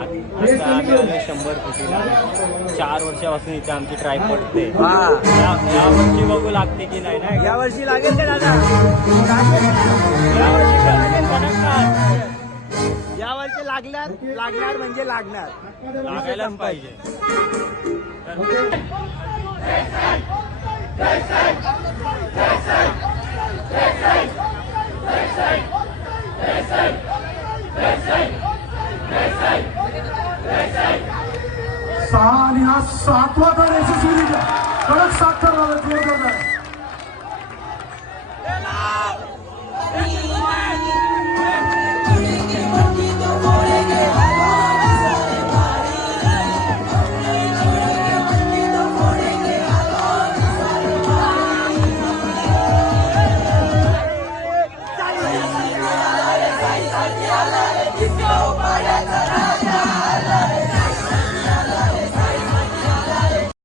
आता आम्ही आलो 100 फुटीला. 4 वर्षापासून इथे आमची ट्राय पडते. या वर्षी बघू लागते की नाही ना. या वर्षी लागेल का दादा? या वर्षी लागणार. या वर्षी लागणार म्हणजे लागणार. लागायलाच पाहिजे. आणि हा 7वा तर यशस्वी कडक 7 ठरला जोरदार.